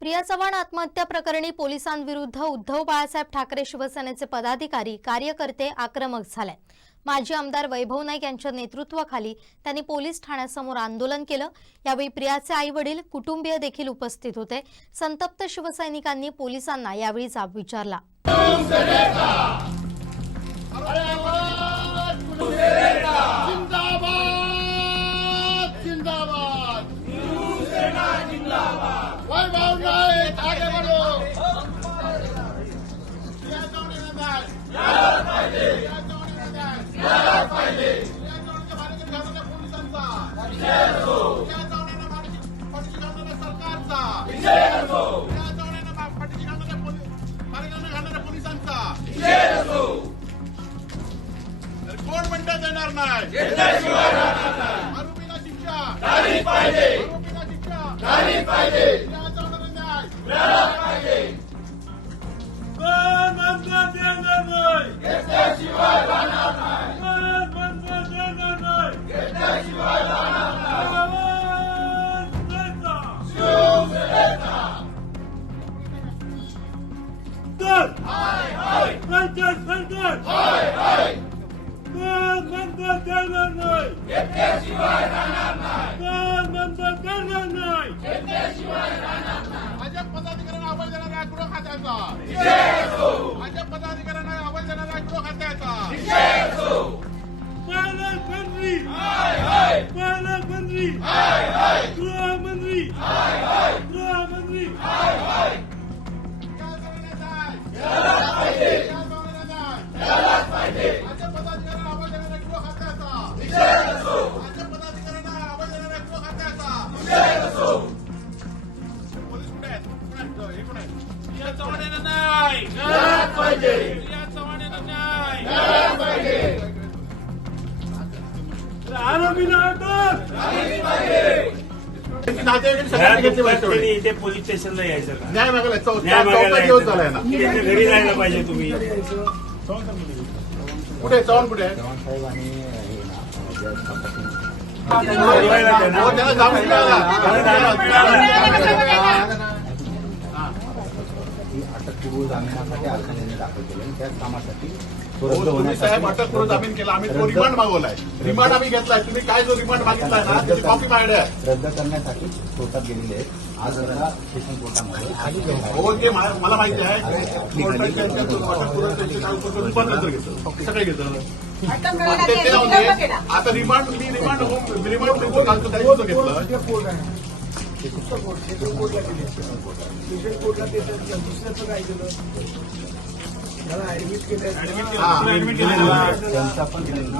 प्रिया चव्हाण आत्महत्या प्रकरणी पोलिसांविरुद्ध उद्धव बाळासाहेब ठाकरे शिवसेनेचे पदाधिकारी कार्यकर्ते आक्रमक झाले माजी आमदार वैभव नाईक यांच्या नेतृत्वाखाली त्यांनी पोलीस ठाण्यासमोर आंदोलन केलं यावेळी प्रियाचे आई वडील कुटुंबीय देखील उपस्थित होते संतप्त शिवसैनिकांनी पोलिसांना यावेळी जाब विचारला येणार नाही. आरोपीला शिक्षा. आरोपीला शिक्षा. न्याय. कोण म्हणतात येणार नाही? घेतल्याशिवाय राहणार नाही गृह खात्याचा भाजप पदाधिकाऱ्यांना अवैध देणाऱ्या गृह खात्याचा. पालकमंत्री पालकमंत्री इथे पोलीस स्टेशनला यायचं का न्याय मागायला न्याय मागायला चौथा दिवस झालाय ना. त्यांच्या घरी जायला पाहिजे तुम्ही कुठे चव्हाण कुठे आहे? त्यांना. हो, मिळाला. जामीन मिळाला. ही अटकपूर्व जामिनासाठी अर्ज दाखल केले आणि त्याच कामासाठी तो हो, रद्द तुम्ही साहेब होण्यासाठी अटक करून जामीन केला आम्ही तो रिमांड मागवलाय रिमांड आम्ही घेतलाय तुम्ही काय जो रिमांड मागितलाय ना त्याची कॉपी माझ्याकडे आहे रद्द करण्यासाठी कोर्टात गेलेले आहेत आज त्याला सेशन कोर्टामध्ये हो ते मा- मला माहिती आहे कोर्टात त्यांच्या अटकपूर्व त्यांचे काय उपक्रम रिमांड नंतर घेतलं सगळे घेतलं ते- ते जाऊन दे. आता रिमांड मी रिमांड होम रिमांड रिपोर्ट घालतो त्या दिवशी घेतलं केलं त्यांचा पण केलं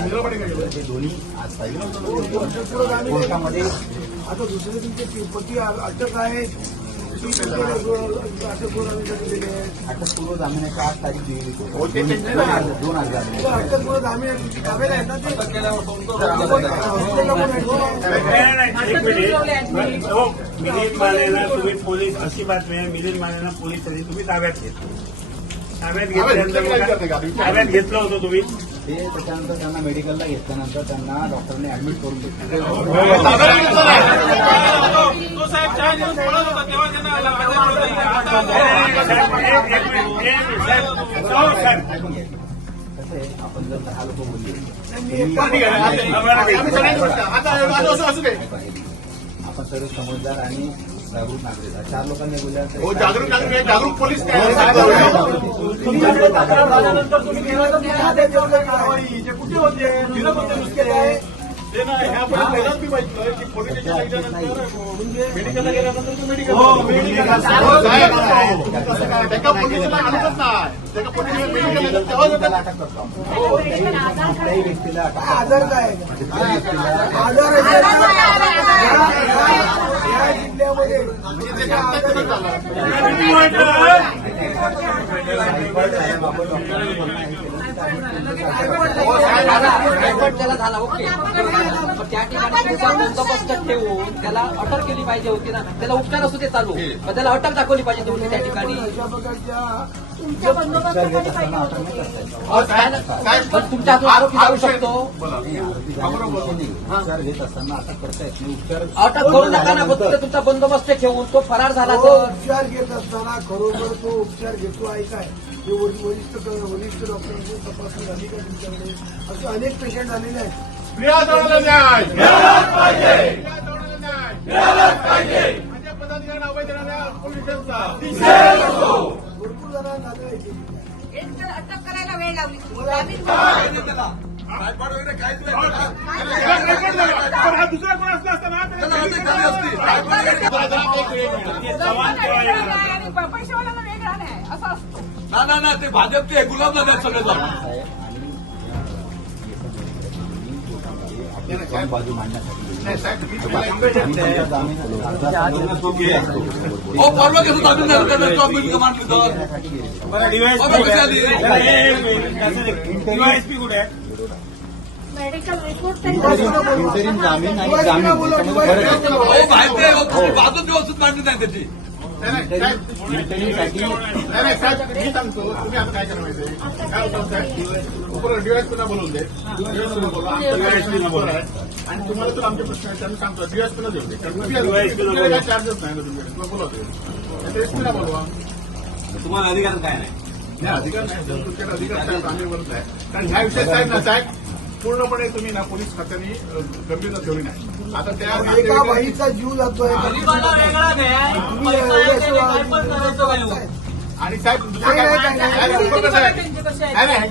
निलंबन ते दोन्ही आज पाहिजे कोर्टामध्ये आता दुसरे तुमचे पती अटक आहे. अटकपूर्व जामिनाची तारीख दोन हजार ताब्यात ना मिलिंद मानेला तुम्ही पोलीस अशी बातमी आहे मिलिंद मानेला तरी तुम्ही ताब्यात घेतलं ताब्यात घेतल्यानंतर ताब्यात घेतलं होतं तुम्ही ते त्याच्यानंतर त्यांना मेडिकलला घेतल्यानंतर त्यांना डॉक्टरने ऍडमिट करून घेतलं साहेब, एक- एक मिनिट, एक मिनिट, साहेब. हो, साहेब. ऐकून घ्या. कसं आहे आपण जर दहा लोक बोलले आपण सर्व समजदार आणि जागरूक नागरिक. चार लोकांनी बोलल्यानंतर हो जागरूक नागरिक आहे, जागरूक पोलीस काय आहे? कारवाई जे कुठे होते होते नुसते आहे ते ना, ह्या पण पहिलाच मी बघितलं की गेल्यानंतर मेडिकलला गेल्यानंतर तो मेडिकल हो, नाही आपण. आजार काय आजार आहे या जिल्ह्यामध्ये त्याला झाला ओके पण त्या ठिकाणी पुढचा बंदोबस्त ठेवून त्याला अटक केली पाहिजे होती ना. त्याला उपचार असू दे चालू. त्याला अटक दाखवली पाहिजे त्या ठिकाणी. तुमच्या हातून आरोपी जाऊ शकतो उपचार घेत असताना आता करता येत नाही उपचार अटक करू नका ना फक्त तुमचा बंदोबस्त ठेवून तो फरार झाला तो तर. उपचार घेत असताना खरोखर तो उपचार घेतो आहे काय? हे वरि- वरिष्ठ वरिष्ठ डॉक्टरांची तपासणी झाली का तुमच्याकडे? असे अनेक पेशंट आलेले आहेत. न्याय. माझ्या पदाधिकाऱ्यांना अभय देणाऱ्या पोलिसांचा. जणांना. अटक करायला वेळ लावली हा दुसरा कोण असला असता ना आणि पैशावाल्यांना वेगळा नाही असं असतं ना ना ना ते भाजपचे आहे, गुलामनगर सगळे जाऊन बाजू मांडण्यासाठी हो परवा कसं जामीन झालं कुठे मेडिकल रिपोर्ट जामीन आणि जामीन बाजूच व्यवस्थित मांडली नाही त्याची सांगतो तुम्ही आता काय काय होतं साहेब बोलवून दे बोला आणि तुम्हाला तर आमचे प्रश्न आहेत त्यांना सांगतो डीवायएसपीला देऊ दे कारण तुम्ही तुमच्याकडे काय चार्जेस नाही ना तुमच्याकडे बोलवा तुम्हाला अधिकार काय नाही नाही अधिकार नाही. तुमच्याकडे अधिकार साहेब आम्ही बोलत आहे. कारण ह्या विषयात साहेब ना साहेब पूर्णपणे तुम्ही ना पोलीस खात्याने अ, गंभीरता ठेवली नाही आता त्या एका बाईचा जीव जातोय. आणि साहेब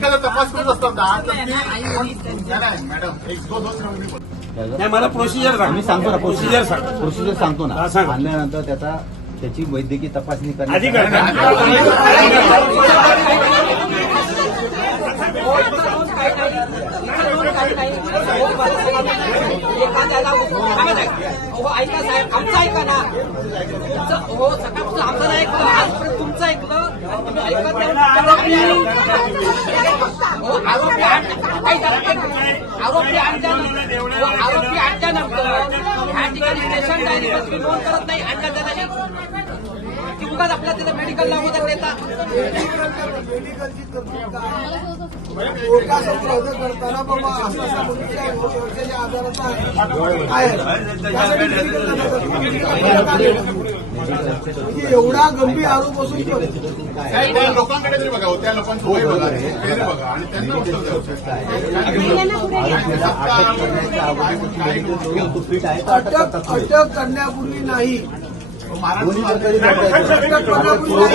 जर तपास करत असतात ना तर ती- नाही नाही मॅडम एक दोन. नाही मला प्रोसिजर सांग मी सांगतो ना प्रोसिजर सांग प्रोसिजर सांगतो ना हा. आणल्यानंतर त्याचा त्याची वैद्यकीय तपासणी अधिकार एखाद्याला हो ऐका साहेब आमचं ऐका ना. तुमचं- हो सकाळपासून आमचं नाही ऐकलं. आजपर्यंत तुमचं ऐकलं. तुम्ही ऐकत नाही. हो, आरोपी काही. आरोपी आणल्यानंतर हो, आरोपी आणल्यानंतर ह्या ठिकाणी स्टेशन तुम्ही नोंद करत नाही. आणल्यानंतर की उगाच आपल्या तिथे मेडिकल अगोदर नेता. मेडिकलची करताना बाबा असा आजाराचा आहे. म्हणजे एवढा गंभीर आरोप असून लोकांकडे तरी बघा हो, त्या बघा आणि त्यांना. अटक करण्यापूर्वी नाही दोन्ही प्रकारे. हो हो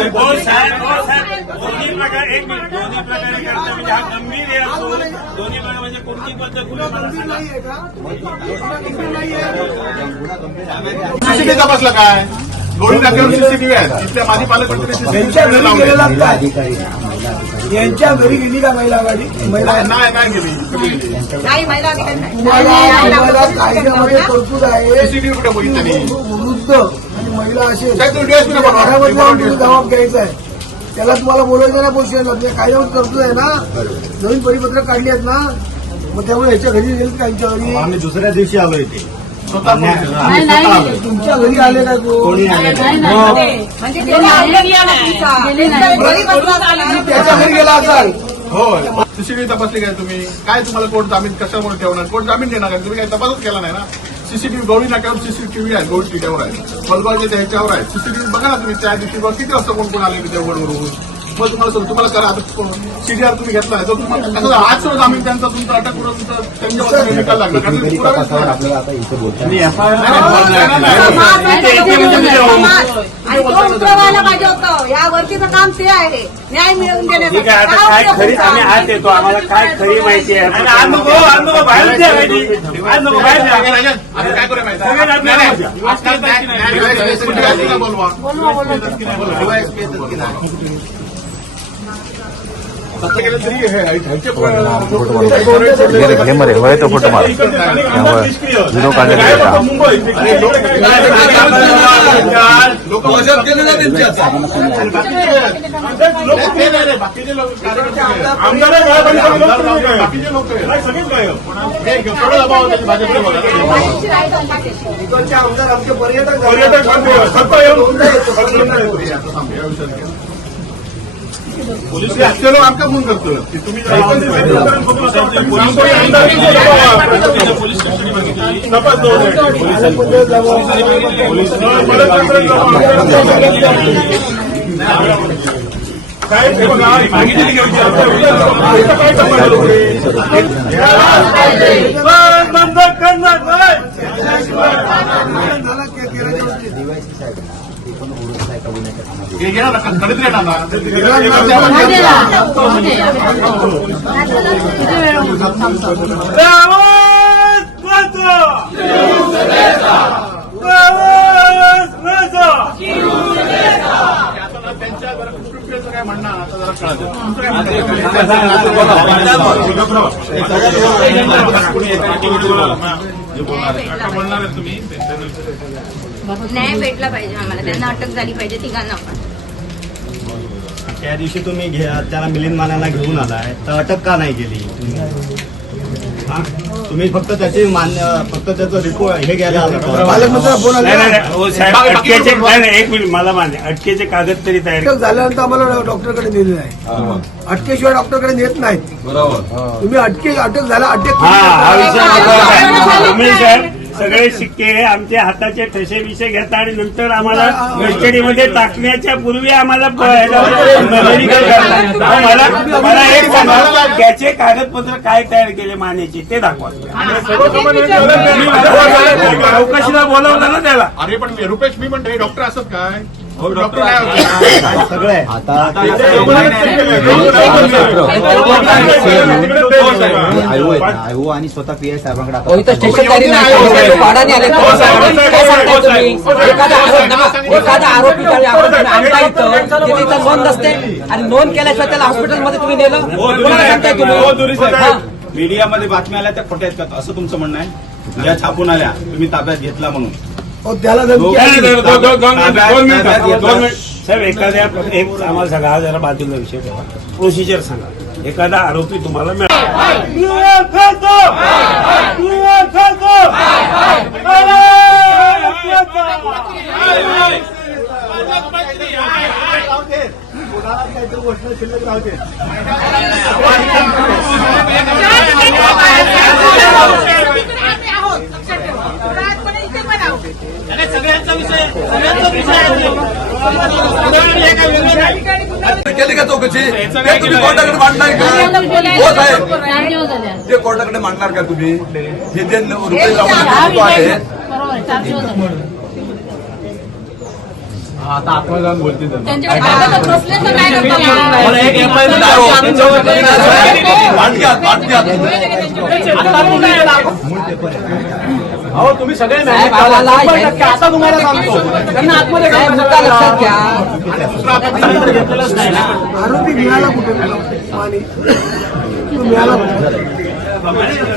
दोन्ही एक मिनिट दोन्ही प्रकारे करता म्हणजे हा गंभीर आहे दोन्ही प्रकार म्हणजे कोणती पद्धत गुन्हा तपासला काय? लोणी नाक्यावर सीसीटीव्ही आहे. तिथल्या माझी पालकमंत्री सीसीटीव्ही काय यांच्या घरी गेली का महिला गाडी? महिला नाही नाही गेली कधी गेली. नाही महिला अधिकारी नाही. तुम्हाला कायद्यामध्ये तरतूद आहे. कुठे बघितलं वृद्ध आणि महिला असेल तुम्ही तुम्ही जबाब घ्यायचा आहे. त्याला तुम्हाला बोलायचं नाही पोषण कायद्यामध्ये तरतूद आहे ना. नवीन परिपत्र काढली आहेत ना. मग त्यामुळे ह्याच्या घरी गेले का यांच्या घरी? आम्ही दुसऱ्या दिवशी आलो इथे. तुमच्या घरी आले कोणी आले नाही. म्हणजे त्याच्या घरी गेला असाल. हो. सीसीटीव्ही तपासली काय तुम्ही? काय तुम्हाला कोर्ट जामीन कशामुळे ठेवणार? कोर्ट जामीन देणार आहे. तुम्ही काही तपासच केला नाही ना? सीसीटीव्ही गौरी नाक्यावर सीसीटीव्ही आहे. गौरी टिक्यावर आहे. मलबारच्या त्याच्यावर आहे. सीसीटीव्ही बघा ना तुम्ही. त्या दिवशी किती वाजता कोण कोण आले तिथे वरून मग तुम्हाला सांगतो, तुम्हाला करा आता सीडीआर तुम्ही घेतला आहे तर तुम्हाला आज सुद्धा जामीन त्यांचा तुमचा अटक करून तुमचा त्यांच्यावर निकाल लागला म्हणजे पाहिजे होतं या वर्षीचं काम ते आहे न्याय मिळवून ठीक आहे आता काय खरी आम्ही येतो आम्हाला काय खरी माहिती आहे आज नको आज नको बाहेर द्या माहिती आज नको बाहेर द्या आता काय करूया माहिती सगळे नाही, बोलवा हे- पण- मध्ये होय तो फोटो मार निष्क्रिय. झिरो हे आमचे पर्यटक. पर्यटक पोलीस हे लोक आमका फोन करतो की तुम्ही एकोणतीस फेब्रुवारीपर्यंत फक्त असं वाटतं, पोलिसांनी आमदारकी जबाब. तपास दोन आहे. परत तक्रार जबाब. साहेब हे बघा मागितली की विचारतो. इथं काय करणार लोक? बंद करणार नाही झाला के- केराच्या वरती. डीवायसी साहेब आहे ना ते पण ओळख आहे का गुन्ह्याच्या कामात हे घ्या ना कडीत येणार ना आवाज वाचा! आवाज वाचा! आता ना त्यांच्या जरा कुटुंबियाचं काय म्हणणं आता जरा कळतं तुमचं काय म्हणणं जे बोलणार आहे. आता बोलणार आहे तुम्ही न्याय भेटला पाहिजे आम्हाला. त्यांना अटक झाली पाहिजे तिघांना पण. त्या दिवशी तुम्ही त्याला मिलिंद मानाला घेऊन आलाय. तर अटक का नाही केली? तुम्ही फक्त त्याची मान्य फक्त त्याचं रिपोर्ट हे घ्यायला? पालकमंत्र्यांना फोन नाही आला नाही, नाही हो, साहेब अटकेचे नाही नाही एक मिनिट मला मान्य अटकेचे कागद तरी तयार अटक झाल्यानंतर आम्हाला डॉक्टरकडे नेले नाही अटकेशिवाय डॉक्टरकडे नेत नाहीत. बरोबर. तुम्ही अटके अटक झाला अटक हा हा. विषय आहे. तुम्ही साहेब सगळे शिक्के आमचे हाताचे ठसे विषय घेता आणि नंतर आम्हाला कस्टडीमध्ये टाकण्याच्या पूर्वी आम्हाला मला मला एक सांगा त्याचे कागदपत्र काय तयार केले मानेचे ते दाखवा चौकशीला बोलावलं ना त्याला अरे पण रुपेश मी म्हणतो हे डॉक्टर असत काय हो. सगळं आता हो, आणि स्वतः पी आय साहेबांकडे हो, इथं आता स्टेशन तयारी नाही भाडाने आले हो, साहेब, हो, काय सांगताय हो, तुम्ही साहेब. एखादा आरोप एखादा आरोपी त्यावेळी आपण तुम्ही आणता इथं तिथे इथं नोंद असते आणि नोंद केल्याशिवाय त्याला हॉस्पिटलमध्ये तुम्ही नेलं कोणाला सांगताय तुम्ही हा. मीडियामध्ये बातम्या आल्या त्या खोट्या आहेत का असं तुमचं म्हणणं आहे ज्या छापून आल्या तुम्ही ताब्यात घेतला म्हणून त्याला धमकी नाही, आली. नाही, दोन- दोन- दोन मिनिट, दोन मिनिट, ताब्यात घेतला. दोन मिनिट. साहेब एखाद्या एक आम्हाला सांगा हा जरा बाजूला विषय ठेवा प्रोसिजर सांगा एखादा आरोपी तुम्हाला मिळाला केली का चौकशी? ते तुम्ही कोर्टाकडे मांडणार का? हो साहेब. ते कोर्टाकडे मांडणार का तुम्ही? हे जे रुपेश रावळ आहे. मग? मला एक अहो तुम्ही सगळे आम्हाला आता तुम्हाला सांगतो. त्यांना आतमध्ये साहेब, मुद्दा लक्षात घ्या. आरोपी मिळाला कुठे? तुला? माने. तो मिळाला कुठे?